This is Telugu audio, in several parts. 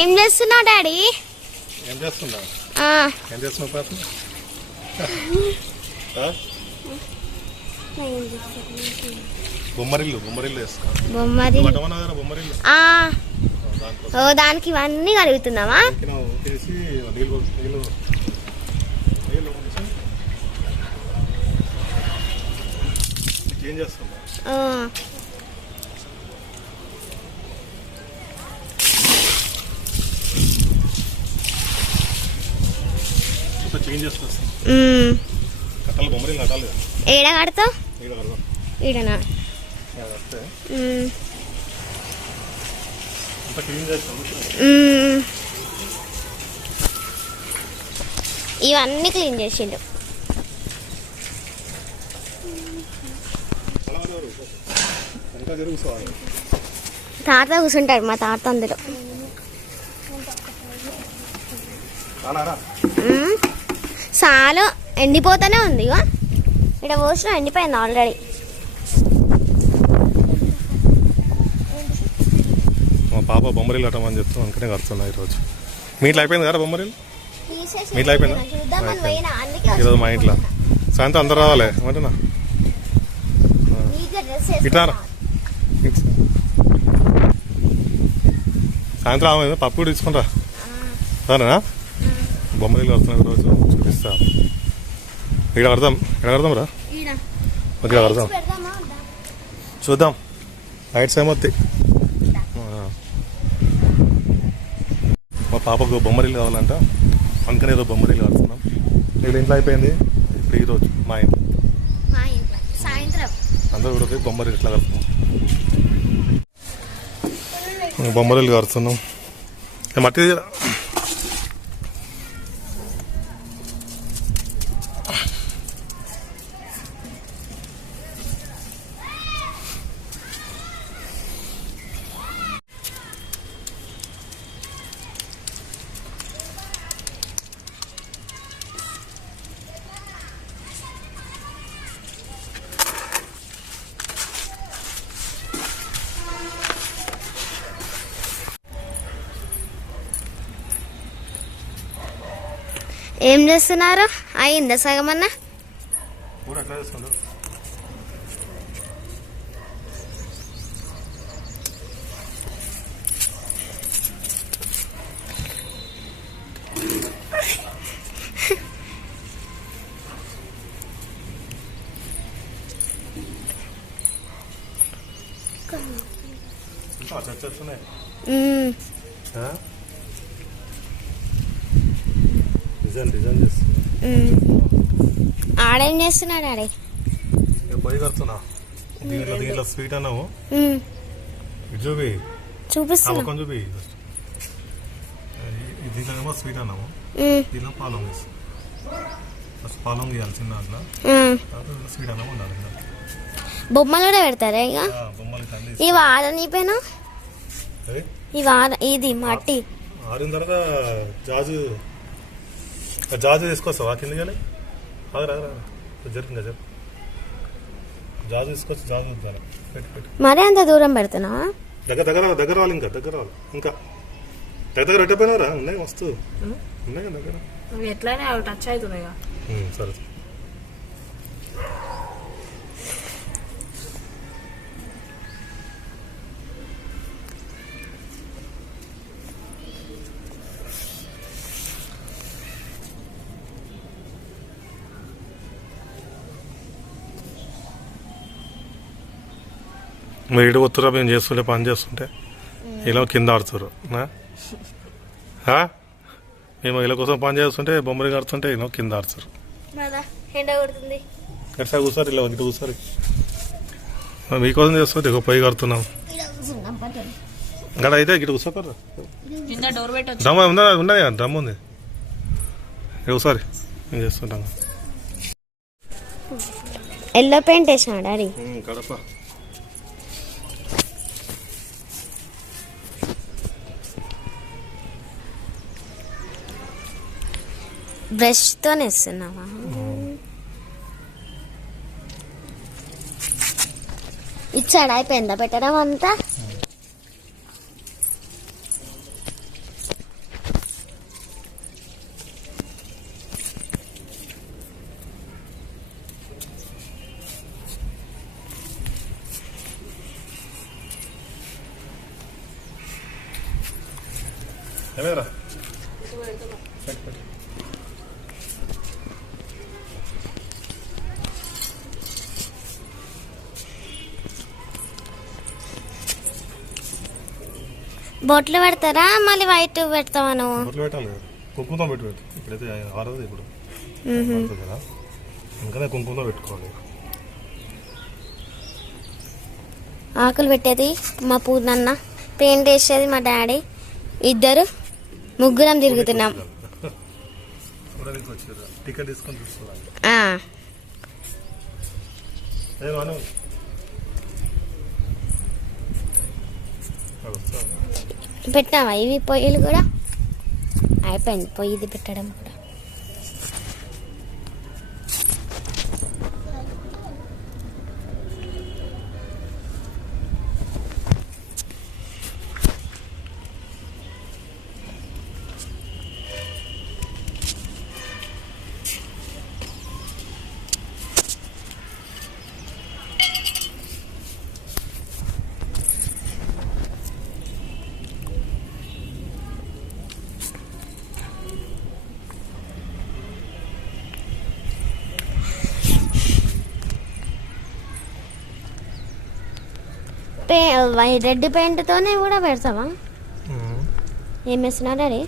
ఏం చేస్తున్నావు డాడీ? ఏం చేస్తున్నా? ఏం చేస్తున్నావు పాప? బొమ్మరిల్లు బొమ్మరిల్లు వేస్తా. బొమ్మరిల్లు దానికి ఇవన్నీ కలుగుతున్నావా? ఏం చేస్తున్నా? కట్టాలి బొమ్మరిల్లు కట్టాలి. ఏడ కడతావు? ఈడనా? ఇవన్నీ క్లీన్ చేసిండు. తాత కూర్చుంటాడు మా తాత అందులో. చాలు ఎండిపోతానే ఉంది. ఇక్కడ పోసిన ఎండిపోయింది ఆల్రెడీ. మా పాప బొమ్మరిల్లు కట్టమని చెప్తాం అందుకనే కడుతున్నా ఈరోజు. మీ ఇంట్లో అయిపోయింది కదా బొమ్మరిల్లు? మీ ఇంట్లో అయిపోయిందా? ఈరోజు మా ఇంట్లో సాయంత్రం అందరు రావాలి అంటేనా? ఇట్లా సాయంత్రం ఆమె పప్పు కూడా తీసుకుంటా సరేనా? బొమ్మరిల్లు కడుతున్నా ఈరోజు చూపిస్తా. ఇక్కడ కడదాం. ఇక్కడ కడదాం రా. ఇక్కడ కడదాం చూద్దాం. లైట్స్ ఏమొత్తాయి. మా పాపకు బొమ్మరిల్లు కావాలంట అందుకని ఏదో బొమ్మరిల్లు కడుతున్నాం. ఇక్కడ ఇంట్లో అయిపోయింది. ఇప్పుడు ఈరోజు మా ఇంట్లో అందరూ కూడా బొమ్మరిల్లు ఇట్లా కడుతున్నాం. బొమ్మరిల్లు కడుతున్నాం. మట్టి ఏం చేస్తున్నారు? అయిందా సగం అన్నా? ఆడేం చేస్తున్నాడు? ఆడే పొయ్యి కడుతున్నా. దీంట్లో స్వీట్ అన్నావు చూపి చూపిస్తున్నా. చూపి దీంట్లోనేమో స్వీట్ అన్నాము. దీంట్లో పాలం ఫస్ట్ పాలం తీయాలి చిన్న దాంట్లో. స్వీట్ అన్నం ఉండాలి. బొమ్మలు కూడా పెడతారా? ఇక ఈ వాడ నీపేనా? ఈ వాడ ఇది మట్టి ఆరిన తర్వాత జాజు తీసుకొస్తావా కింద కానీ? జరిగిందా జరు జాజు తీసుకొచ్చి జాజు పెట్టి మరీ అంత దూరం పెడుతున్నావా? దగ్గర రావాలి. ఇంకా దగ్గర రావాలి. ఇంకా దగ్గర పెట్టపోయినారా? ఉన్నాయి వస్తు ఉన్నాయి దగ్గర. ఎట్లయినా అవి టచ్ అవుతున్నాయి. సరే మీరు ఇటు వస్తురా మేము చేస్తుంటే పని చేస్తుంటే ఇలా కింద ఆడుతురు. మేము ఇలా కోసం పని చేస్తుంటే బొమ్మలు కడుతుంటే ఇలా కింద ఆడుతారు. ఎట్లా కూర్చోరు? ఇలా ఇటు కూర్చోరు. మీకోసం చేస్తుంటే ఇక పొయ్యి కడుతున్నాం. ఇక్కడ అయితే ఇటు కూర్చోకరు. డ్రమ్ ఉందా? ఉన్నాయి కదా డ్రమ్ ఉంది. ఒకసారి మేము చేస్తుంటాం. ఎల్లో పెయింట్ వేసినా డాడీ? కడప బ్రష్ తోనే వేస్తున్నావా? ఇచ్చాడు అయిపోయిందా పెట్టడం అంతా? ఏమేరా బొట్లు పెడతారా మళ్ళీ వైట్ పెడతావా నువ్వు? బొట్లు పెట్టాలి కదా, కుంకుమతో పెట్టు. ఇప్పుడైతే ఆరదు, ఇప్పుడు ఆరుతుంది కదా, ఇంకా కుంకుమతో పెట్టుకోవాలి. ఆకులు పెట్టేది మా పూర్ణన్న, పెయింట్ వేసేది మా డాడీ, ఇద్దరు ముగ్గురం తిరుగుతున్నాం. టికెట్ తీసుకొని చూసుకోవాలి. పెట్టావా ఇవి పొయ్యిలు కూడా? అయిపోయింది పొయ్యిది పెట్టడం కూడా. రెడ్ పెయింట్తోనే కూడా పెడతావా? ఏం వేస్తున్నా డాడీ?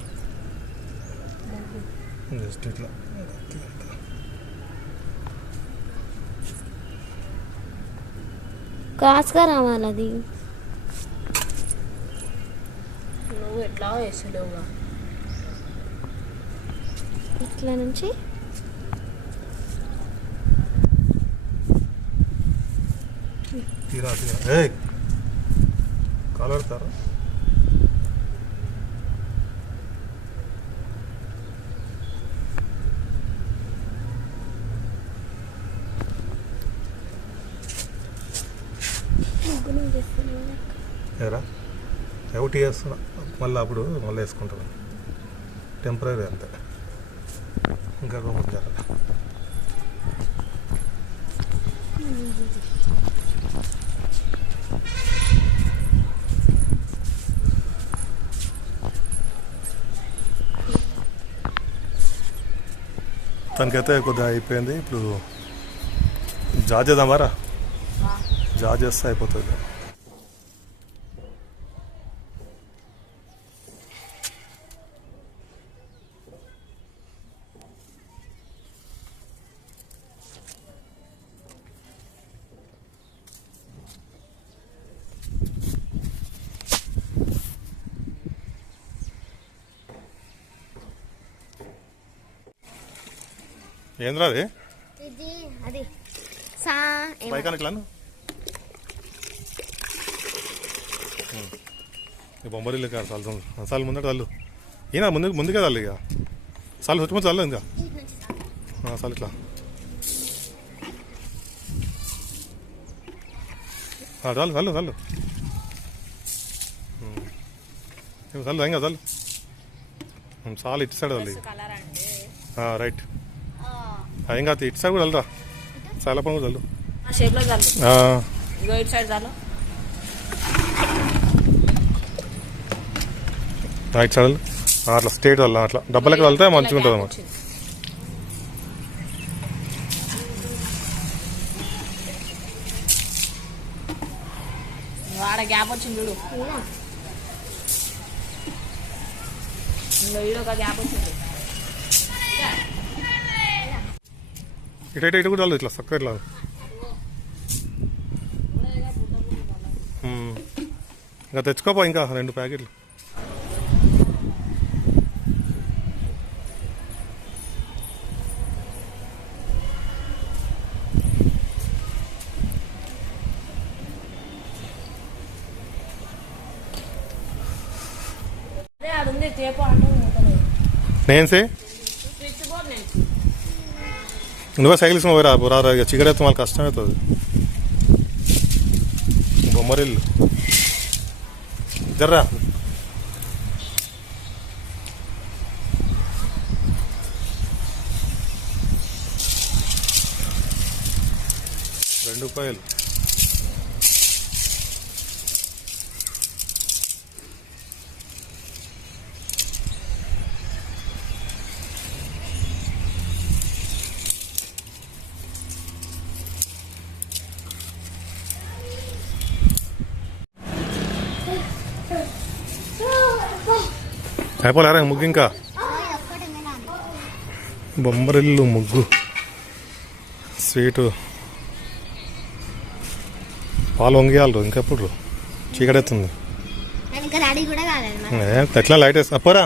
క్రాస్గా రావాలి అది. నువ్వు ఎట్లా వేసలేవుగా ఇట్లా నుంచి కాలడతారు. ఏరా ఒకటి వేస్తున్నా, మళ్ళీ అప్పుడు మళ్ళీ వేసుకుంటాను. టెంపరీ అంతే, ఇంకా జరగదు. తనకైతే కొద్దిగా అయిపోయింది. ఇప్పుడు జాజ్ చేద్దామారా, జాజ్ చేస్తే అయిపోతుంది. ఏంద్రా అది? ఇది అది పైకానికిలాను బొమ్మరిల్లు కాదు, చాలు ముందట చల్లు. ఈయన ముందుకే చల్లు, ఇక చాలు చుట్టుముట్టు చల్లు. ఇంకా చాలు ఇట్లా చల్లు చల్లు చల్లు చల్లు ఇంకా చల్లు. చాలు ఇటు సైడ్ చల్లు. రైట్, ఏం కాదు, ఇటు సైడ్ కూడా చల్లరా, చాలా పని కూడా చల్లు. షేప్లో చల్లు. ఇగో ఇటు సైడ్ చల్లు. రైట్ సైడ్ అట్లా స్ట్రేట్ వల్ల అట్లా డబ్బలకి వెళ్తే మంచిగా ఉంటుంది అన్నమాట. ఆడ గ్యాప్ వచ్చింది చూడు, ఈడ ఒక గ్యాప్ వచ్చింది. ఇటు కూడా చల్లు, ఇట్లా చక్కగా ఇట్లా. ఇంకా తెచ్చుకోపో ఇంకా 2 ప్యాకెట్లు. నేను సే నువ్వే సైకిల్ తీసుకుని పోయిరా, ఇక చిగరెత్తే వాళ్ళకి కష్టం అవుతుంది. బొమ్మరిల్లు జర్రా. ₹2. అయిపోలేరా ముగ్గు ఇంకా బొమ్మరిల్లు ముగ్గు స్వీటు పాలు వంగియాలరు ఇంకెప్పుడు చీకటెత్తుంది ఇంకా రెడీ కూడా కాలేదు ఎట్లా లైట్ వేస్తా పోరా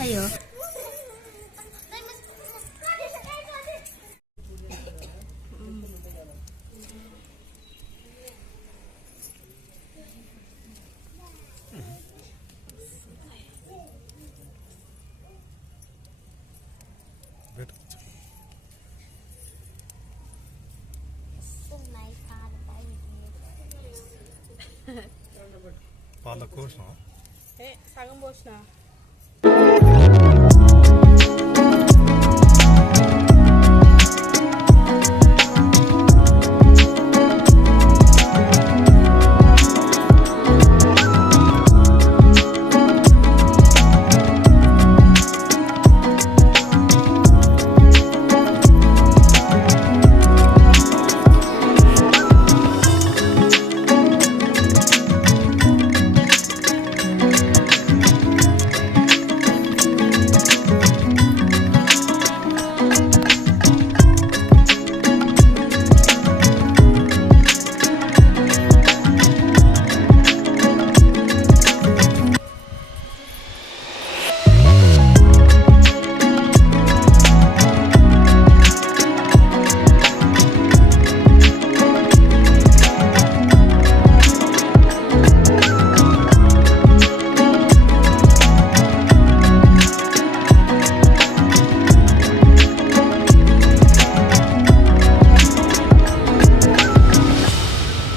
అయ్యో పాల కోసం సగం పోసిన